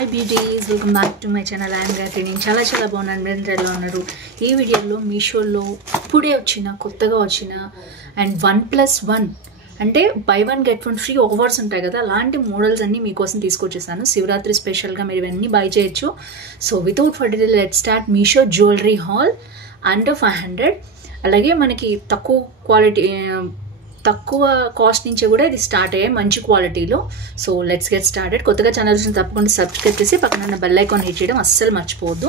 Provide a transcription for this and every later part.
Hi beauties, welcome back to my channel. I am Gayatri. నేను చాలా బాగున్నాను. మీరు ఎలా ఉన్నారు? ఈ వీడియోలో మీషోలో ఇప్పుడే వచ్చిన కొత్తగా వచ్చిన అండ్ 1+1 అంటే బై 1 గెట్ 1 ఫ్రీ ఆఫర్స్ ఉంటాయి కదా, అలాంటి మోడల్స్ అన్ని మీకోసం తీసుకొచ్చేసాను. శివరాత్రి స్పెషల్గా మీరు ఇవన్నీ బై చేయొచ్చు. So without for delay let's start Meesho jewellery hall under 500. అలాగే మనకి తక్కువ కాస్ట్ నుంచి కూడా ఇది స్టార్ట్ అయ్యాయి మంచి క్వాలిటీలో. So let's get started. కొత్తగా ఛానల్స్ తప్పకుండా సబ్స్క్రైబ్ చేసి పక్కన ఉన్న బెల్ ఐకాన్ హిట్ చేయడం అస్సలు మర్చిపోవద్దు.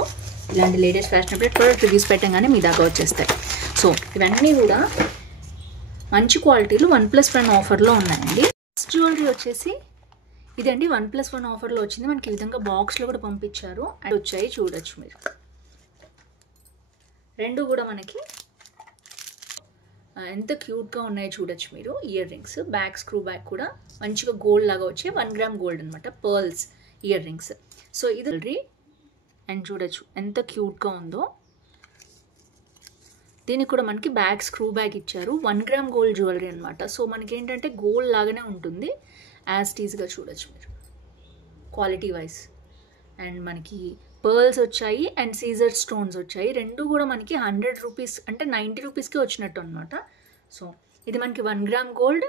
ఇలాంటి latest fashion update product reviews పెట్టగానే మీ దాకా వచ్చేస్తాయి. సో ఇవన్నీ కూడా మంచి క్వాలిటీలో 1+1 ఆఫర్లో ఉన్నాయండి. ఫస్ట్ జ్యువెలరీ వచ్చేసి ఇదండి. 1+1 ఆఫర్లో వచ్చింది. మనకి ఈ విధంగా బాక్స్లో కూడా పంపించారు అండ్ వచ్చాయి, చూడొచ్చు మీరు. రెండు కూడా మనకి ఎంత క్యూట్గా ఉన్నాయో చూడొచ్చు మీరు. Ear rings, back screw back కూడా మంచిగా గోల్డ్ లాగా వచ్చే 1 గ్రామ్ గోల్డ్ అనమాట, పర్ల్స్ ఇయర్ రింగ్స్. సో ఇది జ్యువెలరీ అండ్ చూడొచ్చు ఎంత క్యూట్గా ఉందో. దీనికి కూడా మనకి బ్యాక్ స్క్రూ బ్యాక్ ఇచ్చారు. 1 గ్రామ్ గోల్డ్ జ్యువెలరీ అనమాట. సో మనకి ఏంటంటే గోల్డ్ లాగానే ఉంటుంది యాజ్ టీజ్గా, చూడొచ్చు మీరు క్వాలిటీ వైజ్. అండ్ మనకి పర్ల్స్ వచ్చాయి అండ్ సీజర్ స్టోన్స్ వచ్చాయి. రెండు కూడా మనకి 100 రూపీస్ అంటే 90 రూపీస్కి వచ్చినట్టు అనమాట. సో ఇది మనకి 1 గ్రామ్ గోల్డ్,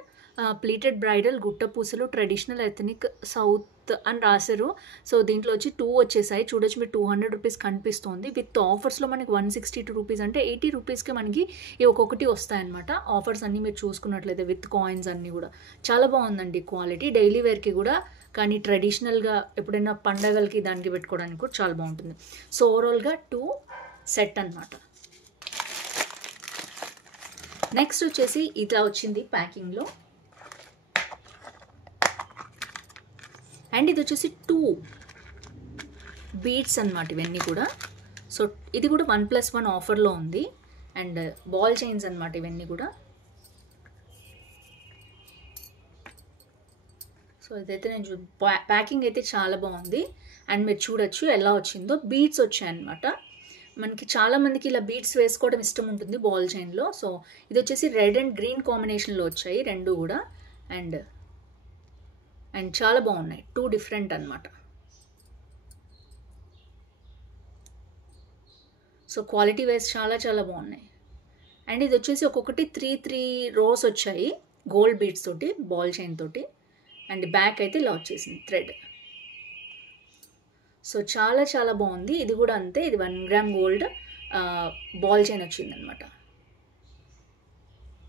ప్లీటెడ్ బ్రైడల్, గుట్ట పూసలు, ట్రెడిషనల్ ఎథనిక్ సౌత్ అని రాశారు. సో దీంట్లో వచ్చి 2 వచ్చేసాయి, చూడొచ్చు మీరు. 200 రూపీస్ కనిపిస్తుంది. విత్ ఆఫర్స్లో మనకి 162 రూపీస్ అంటే 80 రూపీస్కి మనకి ఇవి ఒక్కొక్కటి వస్తాయన్నమాట. ఆఫర్స్ అన్నీ మీరు చూసుకున్నట్లయితే విత్ కాయిన్స్ అన్నీ కూడా చాలా బాగుందండి క్వాలిటీ. డైలీ వేర్కి కూడా కానీ ట్రెడిషనల్గా ఎప్పుడైనా పండగలకి దానికి పెట్టుకోవడానికి కూడా చాలా బాగుంటుంది. సో ఓవరాల్గా 2 సెట్ అనమాట. నెక్స్ట్ వచ్చేసి ఇట్లా వచ్చింది ప్యాకింగ్లో. అండ్ ఇది వచ్చేసి 2 బీడ్స్ అనమాట ఇవన్నీ కూడా. సో ఇది కూడా 1+1 ఆఫర్లో ఉంది. అండ్ బాల్ చైన్స్ అనమాట ఇవన్నీ కూడా. సో ఇదైతే నేను ప్యాకింగ్ అయితే చాలా బాగుంది. అండ్ మీరు చూడొచ్చు ఎలా వచ్చిందో. బీడ్స్ వచ్చాయన్నమాట. మనకి చాలామందికి ఇలా బీడ్స్ వేసుకోవడం ఇష్టం ఉంటుంది బాల్ చైన్లో. సో ఇది వచ్చేసి రెడ్ అండ్ గ్రీన్ కాంబినేషన్లో వచ్చాయి రెండు కూడా. అండ్ చాలా బాగున్నాయి. 2 డిఫరెంట్ అనమాట. సో క్వాలిటీ వైజ్ చాలా బాగున్నాయి. అండ్ ఇది వచ్చేసి ఒక్కొక్కటి 3 రోస్ వచ్చాయి గోల్డ్ బీడ్స్ తోటి, బాల్ చైన్ తోటి. అండ్ బ్యాక్ అయితే ఇలా వచ్చేసింది థ్రెడ్. సో చాలా బాగుంది. ఇది కూడా అంతే. ఇది 1 గ్రామ్ గోల్డ్ బాల్ చైన్ వచ్చిందనమాట.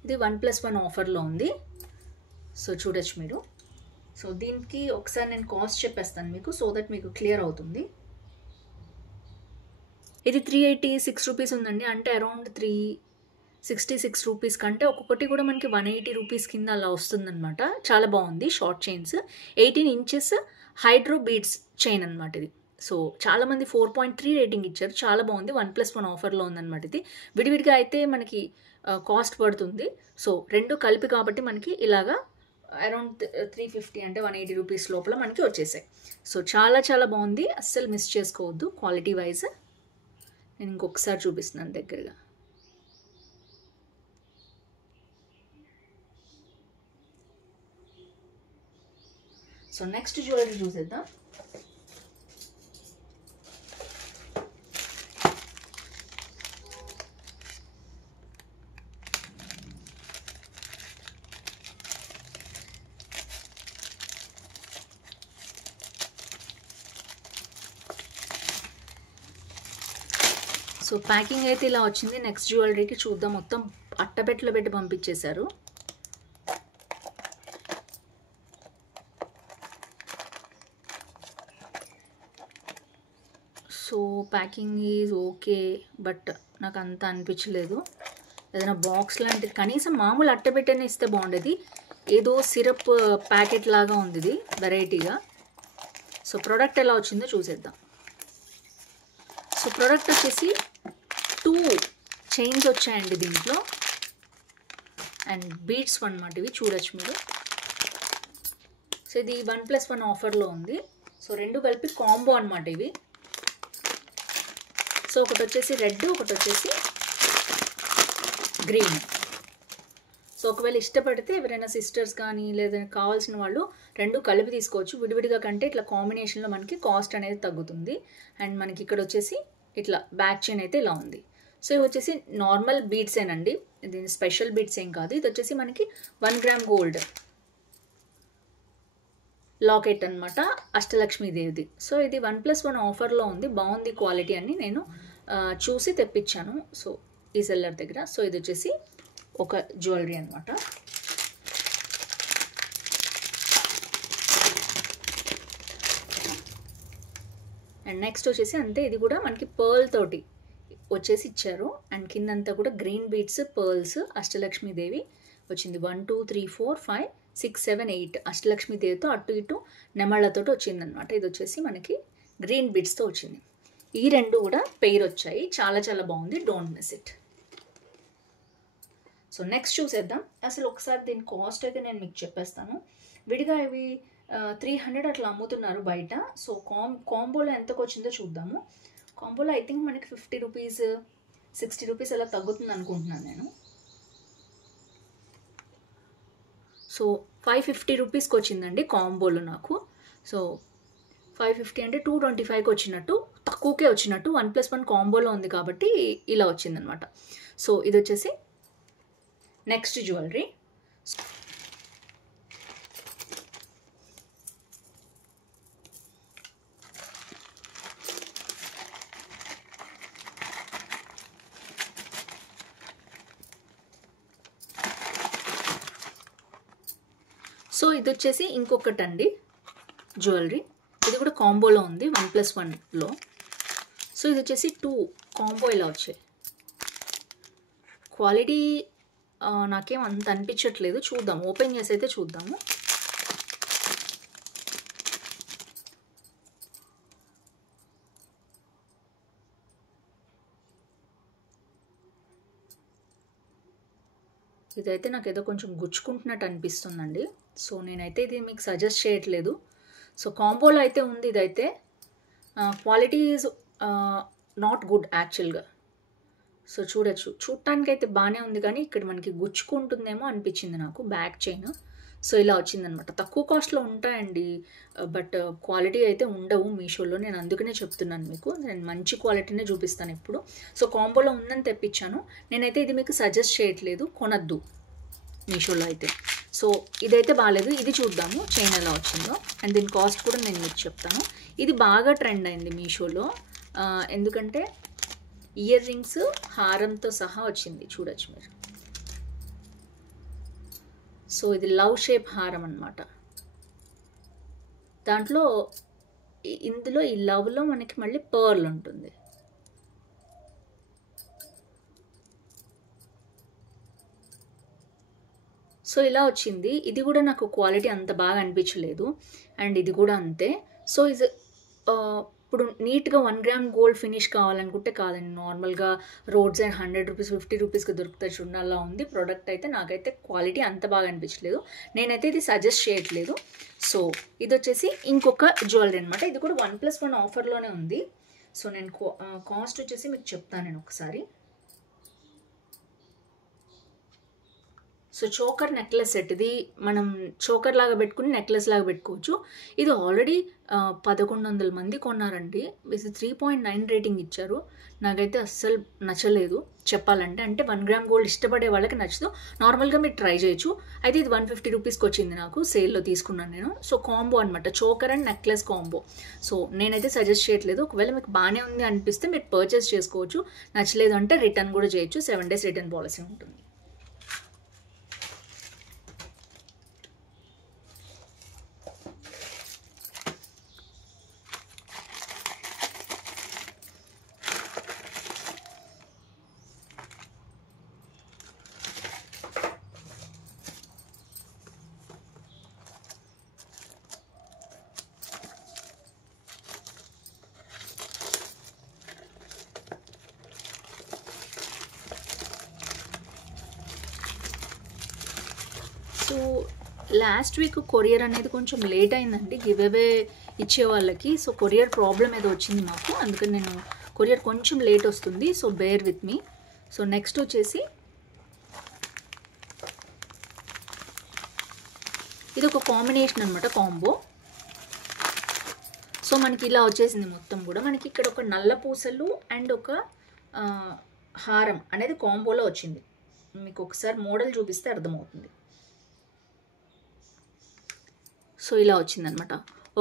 ఇది 1+1 ఆఫర్లో ఉంది. సో చూడొచ్చు మీరు. సో దీనికి ఒకసారి నేను కాస్ట్ చెప్పేస్తాను మీకు, సో దట్ మీకు క్లియర్ అవుతుంది. ఇది 386 రూపీస్ ఉందండి. అంటే అరౌండ్ 366 రూపీస్ కంటే ఒక్కొక్కటి కూడా మనకి 180 రూపీస్ కింద అలా వస్తుందన్నమాట. చాలా బాగుంది. Short chains, 18 inches hydro beads chain అనమాట ఇది. సో చాలామంది 4.3 రేటింగ్ ఇచ్చారు. చాలా బాగుంది. 1+1 ఆఫర్లో ఉందన్నమాట. ఇది విడివిడిగా అయితే మనకి కాస్ట్ పడుతుంది. సో రెండు కలిపి కాబట్టి మనకి ఇలాగా అరౌండ్ 350 అంటే 180 రూపీస్ లోపల మనకి వచ్చేసాయి. సో చాలా బాగుంది. అస్సలు మిస్ చేసుకోవద్దు క్వాలిటీ వైజ్. నేను ఇంకొకసారి చూపిస్తున్నాను దగ్గరగా. సో నెక్స్ట్ జ్యువెలరీ చూసేద్దాం. సో ప్యాకింగ్ అయితే ఇలా వచ్చింది. నెక్స్ట్ జ్యువెలరీకి చూద్దాం. మొత్తం అట్టపెట్టలో పెట్టి పంపించేశారు. So packing is okay, but నాకు అంత అనిపించలేదు. ఏదైనా బాక్స్ లాంటిది, కనీసం మామూలు అట్టపెట్టనే ఇస్తే బాగుండేది. ఏదో సిరప్ ప్యాకెట్ లాగా ఉంది ఇది, వెరైటీగా. సో ప్రోడక్ట్ ఎలా వచ్చిందో చూసేద్దాం. సో ప్రోడక్ట్ వచ్చేసి 2 చైన్స్ వచ్చాయండి దీంట్లో. అండ్ బీడ్స్ అనమాట ఇవి, చూడొచ్చు మీరు. సో ఇది 1+1 ఆఫర్లో ఉంది. సో రెండు కలిపి కాంబో అనమాట ఇవి. సో ఒకటి వచ్చేసి రెడ్, ఒకటి వచ్చేసి గ్రీన్. సో ఒకవేళ ఇష్టపడితే ఎవరైనా సిస్టర్స్ కానీ లేదా కావాల్సిన వాళ్ళు రెండు కలిపి తీసుకోవచ్చు. విడివిడిగా కంటే ఇట్లా కాంబినేషన్లో మనకి కాస్ట్ అనేది తగ్గుతుంది. అండ్ మనకి ఇక్కడ వచ్చేసి ఇట్లా బ్యాక్ చైన్ అయితే ఇలా ఉంది. సో ఇవి వచ్చేసి నార్మల్ బీడ్సేనండి, ఇది స్పెషల్ బీడ్స్ ఏం కాదు. ఇది వచ్చేసి మనకి 1 గ్రామ్ గోల్డ్ లాకెట్ అనమాట, అష్టలక్ష్మీదేవిది. సో ఇది 1+1 ఆఫర్లో ఉంది, బాగుంది క్వాలిటీ అని నేను చూసి తెప్పించాను సో ఈ సెల్లర్ దగ్గర. సో ఇది వచ్చేసి ఒక జ్యువెలరీ అనమాట. అండ్ నెక్స్ట్ వచ్చేసి అంతే, ఇది కూడా మనకి పర్ల్ తోటి వచ్చేసి ఇచ్చారు. అండ్ కిందంతా కూడా గ్రీన్ బీడ్స్ పర్ల్స్ అష్టలక్ష్మీదేవి వచ్చింది. 1 2 3 4 5 6 7 8 అష్టలక్ష్మీదేవితో అటు ఇటు నెమళ్ళతో వచ్చిందనమాట. ఇది వచ్చేసి మనకి గ్రీన్ బీడ్స్తో వచ్చింది. ఈ రెండు కూడా పెయిర్ వచ్చాయి, చాలా చాలా బాగుంది, don't miss it. So next చూసేద్దాం. అసలు ఒకసారి దీని కాస్ట్ అయితే నేను మీకు చెప్పేస్తాను. విడిగా ఇవి 300 అట్లా అమ్ముతున్నారు బయట. సో కాంబోలో ఎంతకు వచ్చిందో చూద్దాము. కాంబోలో ఐ థింక్ మనకి 50 రూపీస్ 60 రూపీస్ అలా తగ్గుతుంది అనుకుంటున్నాను నేను. సో 550 రూపీస్కి వచ్చిందండి కాంబోలో నాకు. సో 550 అంటే 225కి వచ్చినట్టు, తక్కువకే వచ్చినట్టు. 1+1 కాంబోలో ఉంది కాబట్టి ఇలా వచ్చిందనమాట. సో ఇది వచ్చేసి నెక్స్ట్ జ్యువెలరీ. సో ఇది వచ్చేసి ఇంకొకటి అండి జ్యువెలరీ, ఇది కూడా కాంబోలో ఉంది 1+1లో. సో ఇది వచ్చేసి 2 కాంబో ఇలా వచ్చాయి. క్వాలిటీ నాకేం అంత అనిపించట్లేదు, చూద్దాం, ఓపెన్ చేసి అయితే చూద్దాము. ఇదైతే నాకు ఏదో కొంచెం గుచ్చుకుంటున్నట్టు అనిపిస్తుందండి. సో నేనైతే ఇది మీకు సజెస్ట్ చేయట్లేదు. సో కాంబోలో అయితే ఉంది ఇదైతే. క్వాలిటీ ఈజ్ నాట్ గుడ్ యాక్చువల్గా. సో చూడటానికి అయితే బాగానే ఉంది, కానీ ఇక్కడ మనకి గుచ్చుకుంటుందేమో అనిపించింది నాకు బ్యాక్ చైన్. సో ఇలా వచ్చిందనమాట. తక్కువ కాస్ట్లో ఉంటాయండి, బట్ క్వాలిటీ అయితే ఉండవు మీషోలో. నేను అందుకనే చెప్తున్నాను మీకు, నేను మంచి క్వాలిటీనే చూపిస్తాను ఎప్పుడు. సో కాంబోలో ఉందని తెప్పించాను. నేనైతే ఇది మీకు సజెస్ట్ చేయట్లేదు, కొనద్దు మీషోలో అయితే. సో ఇదైతే బాగాలేదు. ఇది చూద్దాము చైన్ ఎలా వచ్చిందో, అండ్ దీని కాస్ట్ కూడా నేను మీకు చెప్తాను. ఇది బాగా ట్రెండ్ అయింది మీషోలో, ఎందుకంటే ఇయర్ రింగ్స్ హారంతో సహా వచ్చింది, చూడొచ్చు మీరు. సో ఇది లవ్ షేప్ హారం అన్నమాట. దాంట్లో ఇందులో ఈ లవ్లో మనకి మళ్ళీ పర్ల్ ఉంటుంది. సో ఇలా వచ్చింది. ఇది కూడా నాకు క్వాలిటీ అంత బాగా అనిపించలేదు, అండ్ ఇది కూడా అంతే. సో ఇది ఇప్పుడు నీట్గా 1 గ్రామ్ గోల్డ్ ఫినిష్ కావాలనుకుంటే కాదండి, నార్మల్గా రోడ్ సైడ్ 100 రూపీస్ 50 రూపీస్కి దొరుకుతాయి చూడండి, అలా ఉంది ప్రోడక్ట్ అయితే. నాకైతే క్వాలిటీ అంత బాగా అనిపించలేదు, నేనైతే ఇది సజెస్ట్ చేయట్లేదు. సో ఇది వచ్చేసి ఇంకొక జ్యువెలరీ అనమాట. ఇది కూడా 1+1 ఆఫర్లోనే ఉంది. సో నేను కాస్ట్ వచ్చేసి మీకు చెప్తాను నేను ఒకసారి. సో చోకర్ నెక్లెస్ సెట్, ఇది మనం చోకర్ లాగా పెట్టుకుని నెక్లెస్ లాగా పెట్టుకోవచ్చు. ఇది ఆల్రెడీ 1100 మంది కొన్నారండి. ఇది 3.9 రేటింగ్ ఇచ్చారు. నాకైతే అస్సలు నచ్చలేదు చెప్పాలంటే. అంటే 1 గ్రామ్ గోల్డ్ ఇష్టపడే వాళ్ళకి నచ్చదు, నార్మల్గా మీరు ట్రై చేయొచ్చు. అయితే ఇది 150 రూపీస్కి వచ్చింది, నాకు సేల్లో తీసుకున్నాను నేను. సో కాంబో అనమాట, choker and necklace combo. So నేనైతే సజెస్ట్ చేయట్లేదు. ఒకవేళ మీకు బాగానే ఉంది అనిపిస్తే మీరు పర్చేస్ చేసుకోవచ్చు, నచ్చలేదు అంటే రిటర్న్ కూడా చేయొచ్చు. 7 days రిటర్న్ పాలసీ ఉంటుంది. సో లాస్ట్ వీక్ కొరియర్ అనేది కొంచెం లేట్ అయిందండి గివ్ అవే ఇచ్చే వాళ్ళకి. సో కొరియర్ ప్రాబ్లం ఏదో వచ్చింది మాకు, అందుకని నేను కొరియర్ కొంచెం లేట్ వస్తుంది. So bear with me. So next వచ్చేసి ఇది ఒక కాంబినేషన్ అనమాట, కాంబో. సో మనకి ఇలా వచ్చేసింది మొత్తం కూడా. మనకి ఇక్కడ ఒక నల్ల పూసలు అండ్ ఒక హారం అనేది కాంబోలో వచ్చింది. మీకు ఒకసారి మోడల్ చూపిస్తే అర్థమవుతుంది. సో ఇలా వచ్చిందనమాట,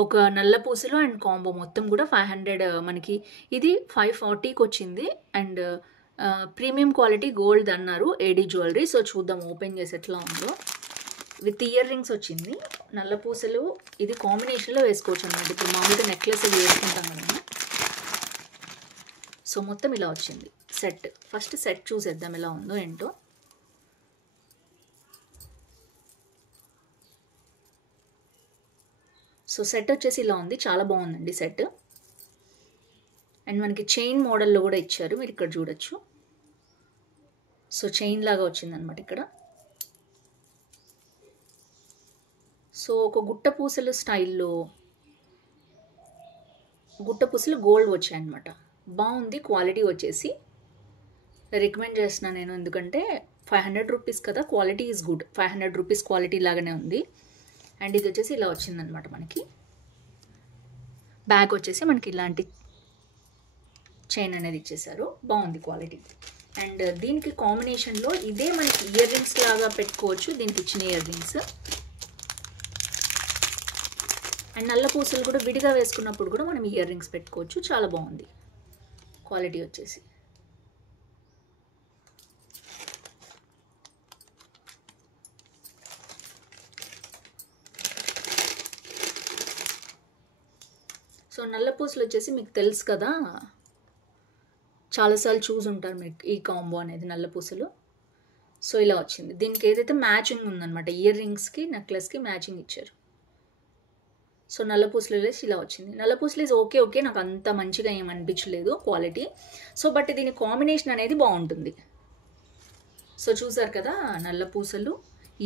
ఒక నల్ల పూసలు అండ్ కాంబో మొత్తం కూడా 500. మనకి ఇది 540కి వచ్చింది. అండ్ ప్రీమియం క్వాలిటీ గోల్డ్ అన్నారు ఏడీ జ్యువెలరీ. సో చూద్దాం ఓపెన్ చేసి ఎట్లా ఉందో. విత్ ఇయర్ రింగ్స్ వచ్చింది. నల్ల పూసలు ఇది కాంబినేషన్లో వేసుకోవచ్చు అనమాట. ఇప్పుడు మామూలుగా నెక్లెస్ అది వేసుకుంటాం కదా. సో మొత్తం ఇలా వచ్చింది సెట్. ఫస్ట్ సెట్ చూసేద్దాం ఎలా ఉందో ఏంటో. సో సెట్ వచ్చేసి ఇలా ఉంది, చాలా బాగుందండి సెట్. అండ్ మనకి చైన్ మోడల్లో కూడా ఇచ్చారు, మీరు ఇక్కడ చూడొచ్చు. సో చైన్ లాగా వచ్చిందనమాట ఇక్కడ. సో ఒక గుట్ట పూసలు స్టైల్లో గుట్ట పూసలు గోల్డ్ వచ్చాయన్నమాట. బాగుంది క్వాలిటీ వచ్చేసి. రికమెండ్ చేస్తున్నాను నేను, ఎందుకంటే 500 రూపీస్ కదా, quality is good. 500 rupees quality లాగానే ఉంది. అండ్ ఇది వచ్చేసి ఇలా వచ్చిందనమాట. మనకి బ్యాగ్ వచ్చేసి మనకి ఇలాంటి చైన్ అనేది ఇచ్చేసారు, బాగుంది క్వాలిటీ. అండ్ దీనికి కాంబినేషన్లో ఇదే మనకి ఇయర్ రింగ్స్ లాగా పెట్టుకోవచ్చు, దీనికి ఇచ్చిన ఇయర్ రింగ్స్. అండ్ నల్ల పూసలు కూడా విడిగా వేసుకున్నప్పుడు కూడా మనం ఇయర్ రింగ్స్ పెట్టుకోవచ్చు, చాలా బాగుంది క్వాలిటీ వచ్చేసి. సో నల్ల పూసలు వచ్చేసి మీకు తెలుసు కదా, చాలాసార్లు చూసి ఉంటారు మీకు ఈ కాంబో అనేది నల్ల పూసలు. సో ఇలా వచ్చింది. దీనికి ఏదైతే మ్యాచింగ్ ఉందన్నమాట, ఇయర్ రింగ్స్కి నెక్లెస్కి మ్యాచింగ్ ఇచ్చారు. సో నల్ల పూసలు వేసి ఇలా వచ్చింది. నల్ల పూసలు ఓకే, నాకు అంత మంచిగా ఏం అనిపించలేదు క్వాలిటీ. సో బట్ దీని కాంబినేషన్ అనేది బాగుంటుంది. సో చూసారు కదా, నల్ల పూసలు,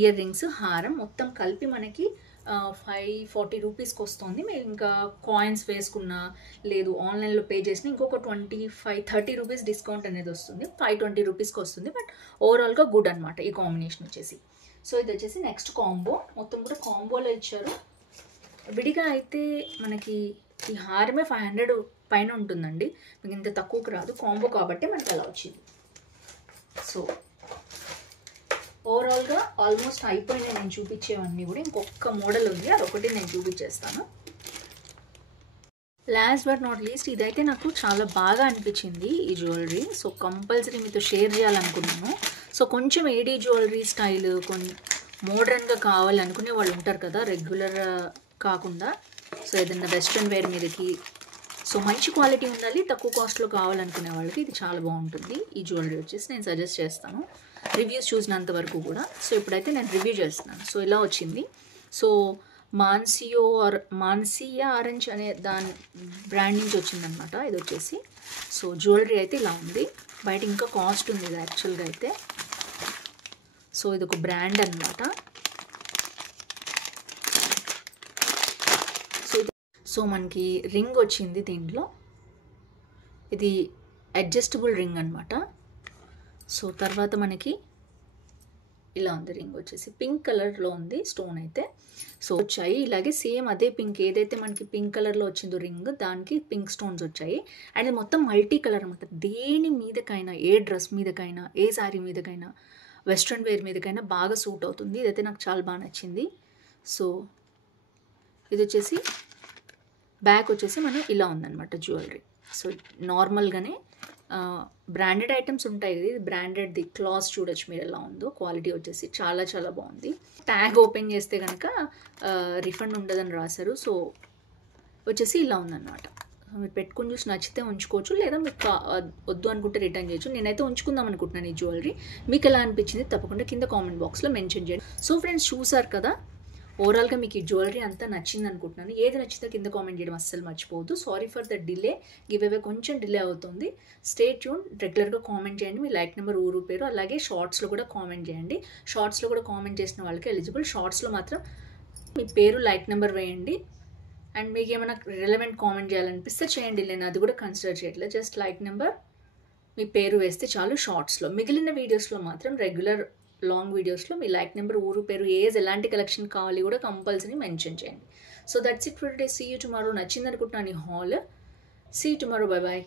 ఇయర్ రింగ్స్, హారం మొత్తం కలిపి మనకి 540 రూపీస్కి వస్తుంది. మీరు ఇంకా కాయిన్స్ వేసుకున్నా లేదు ఆన్లైన్లో పే చేసిన ఇంకొక 25-30 రూపీస్ డిస్కౌంట్ అనేది వస్తుంది. 520 రూపీస్కి వస్తుంది. బట్ ఓవరాల్గా గుడ్ అనమాట ఈ కాంబినేషన్ వచ్చేసి. సో ఇది వచ్చేసి నెక్స్ట్ కాంబో. మొత్తం కూడా కాంబోలో ఇచ్చారు. విడిగా అయితే మనకి ఈ హారమే 500 పైన ఉంటుందండి, మీకు ఇంత తక్కువకి రాదు. కాంబో కాబట్టి మనకి అలా వచ్చింది. సో ఓవరాల్గా ఆల్మోస్ట్ అయిపోయినాయి నేను చూపించేవన్నీ కూడా. ఇంకొక మోడల్ ఉంది, అదొకటి నేను చూపించేస్తాను. లాస్ట్ బట్ నాట్ లీస్ట్ ఇదైతే నాకు చాలా బాగా అనిపించింది ఈ జ్యువెలరీ. సో కంపల్సరీ మీతో షేర్ చేయాలనుకున్నాను. సో కొంచెం ఏడీ జ్యువెలరీ స్టైల్, కొంచెం మోడర్న్గా కావాలనుకునే వాళ్ళు ఉంటారు కదా, రెగ్యులర్ కాకుండా. సో ఏదైనా వెస్ట్రన్ వేర్ మీదకి, సో మంచి క్వాలిటీ ఉండాలి, తక్కువ కాస్ట్లో కావాలనుకునే వాళ్ళకి ఇది చాలా బాగుంటుంది. ఈ జ్యువెలరీ వచ్చేసి నేను సజెస్ట్ చేస్తాను, రివ్యూస్ చూసినంత వరకు కూడా. సో ఇప్పుడైతే నేను రివ్యూ చేస్తున్నాను. సో ఇలా వచ్చింది. సో మాన్సియా ఆరెంజ్ అనే దాని బ్రాండ్ నుంచి వచ్చిందనమాట ఇది వచ్చేసి. సో జ్యువెలరీ అయితే ఇలా ఉంది. బయట ఇంకా కాస్ట్ ఉంది ఇది యాక్చువల్గా అయితే. సో ఇది ఒక బ్రాండ్ అనమాట. సో మనకి రింగ్ వచ్చింది దీంట్లో, ఇది అడ్జస్టబుల్ రింగ్ అనమాట. సో తర్వాత మనకి ఇలా ఉంది రింగ్ వచ్చేసి, పింక్ కలర్లో ఉంది స్టోన్ అయితే. సో వచ్చాయి ఇలాగే సేమ్ అదే పింక్, ఏదైతే మనకి పింక్ కలర్లో వచ్చిందో రింగ్, దానికి పింక్ స్టోన్స్ వచ్చాయి. అండ్ ఇది మొత్తం మల్టీ కలర్ అనమాట. దేని మీదకైనా, ఏ డ్రెస్ మీదకైనా, ఏ శారీ మీదకైనా, వెస్ట్రన్ వేర్ మీదకైనా బాగా సూట్ అవుతుంది. ఇదైతే నాకు చాలా బాగా నచ్చింది. సో ఇది వచ్చేసి బ్యాక్ వచ్చేసి మనం ఇలా ఉందన్నమాట జ్యువెలరీ. సో నార్మల్గానే బ్రాండెడ్ ఐటమ్స్ ఉంటాయి కదా, ఇది బ్రాండెడ్ది. క్లాత్ చూడొచ్చు మీరు ఎలా ఉందో, క్వాలిటీ వచ్చేసి చాలా చాలా బాగుంది. ట్యాగ్ ఓపెన్ చేస్తే కనుక రిఫండ్ ఉండదని రాశారు. సో వచ్చేసి ఇలా ఉందన్నమాట. మీరు పెట్టుకుని చూసి నచ్చితే ఉంచుకోవచ్చు, లేదా మీకు వద్దు అనుకుంటే రిటర్న్ చేయొచ్చు. నేనైతే ఉంచుకుందాం అనుకుంటున్నాను ఈ జ్యువెలరీ. మీకు ఎలా అనిపించింది తప్పకుండా కింద కామెంట్ బాక్స్లో మెన్షన్ చేయండి. సో ఫ్రెండ్స్ చూసారు కదా, ఓవరాల్గా మీకు ఈ జ్యువెలరీ అంతా నచ్చింది అనుకుంటున్నాను. ఏది నచ్చిందో కింద కామెంట్ చేయడం అస్సలు మర్చిపోవద్దు. Sorry for the delay, give away కొంచెం డిలే అవుతుంది. స్టే ట్యూన్, రెగ్యులర్గా కామెంట్ చేయండి. మీ లైక్ నెంబర్, ఊరు పేరు, అలాగే షార్ట్స్లో కూడా కామెంట్ చేయండి. షార్ట్స్లో కూడా కామెంట్ చేసిన వాళ్ళకి ఎలిజిబుల్. షార్ట్స్లో మాత్రం మీ పేరు, లైక్ నెంబర్ వేయండి. అండ్ మీకు ఏమైనా రిలవెంట్ కామెంట్ చేయాలనిపిస్తే చేయండి, నేను అది కూడా కన్సిడర్ చేయట్లేదు. జస్ట్ లైక్ నెంబర్, మీ పేరు వేస్తే చాలు షార్ట్స్లో. మిగిలిన వీడియోస్లో మాత్రం రెగ్యులర్ లాంగ్ వీడియోస్లో మీ లైక్ నెంబర్, ఊరు పేరు, ఏజ్, ఎలాంటి కలెక్షన్ కావాలి కూడా కంపల్సరీ మెన్షన్ చేయండి. So that's it for today. See you tomorrow. నచ్చింది అనుకుంటున్నాను ఈ hall. See you tomorrow. Bye bye.